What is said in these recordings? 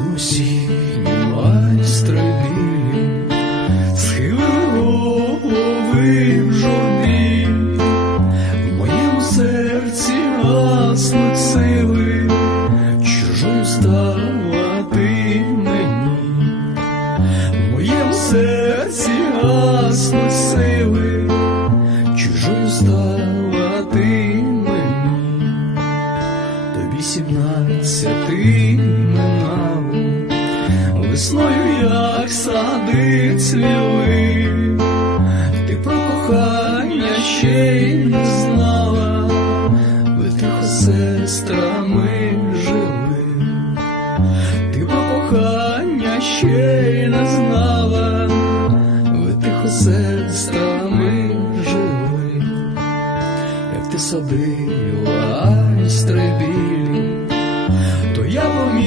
дідусі майстри білі, схили в журбі, серці гаснуть сили чужою стали. Весною як сади цвіли, ти про кохання ще й не знала, ви тихо сестрами жили, ти про кохання ще й не знала, ви тихо сестрами жили, як ти садила айстребілі, то я поміг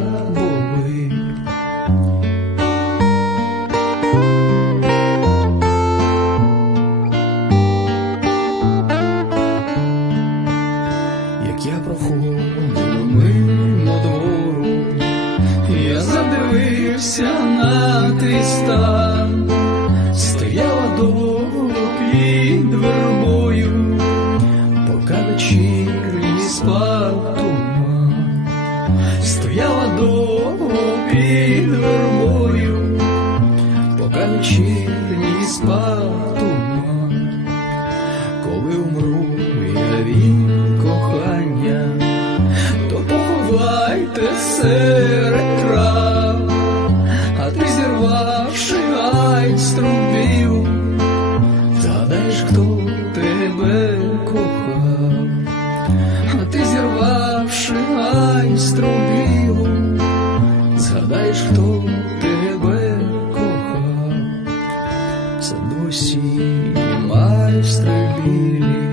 душа як я проходив мимо я задивився стояла довго під вербою, поки вечірній спав туман коли умру я від кохання, то поховайте серед трав, а ти зірвавши айструбів, згадаєш, хто тебе кохав, а ти зірвавши айструбів, Саду майстри білі,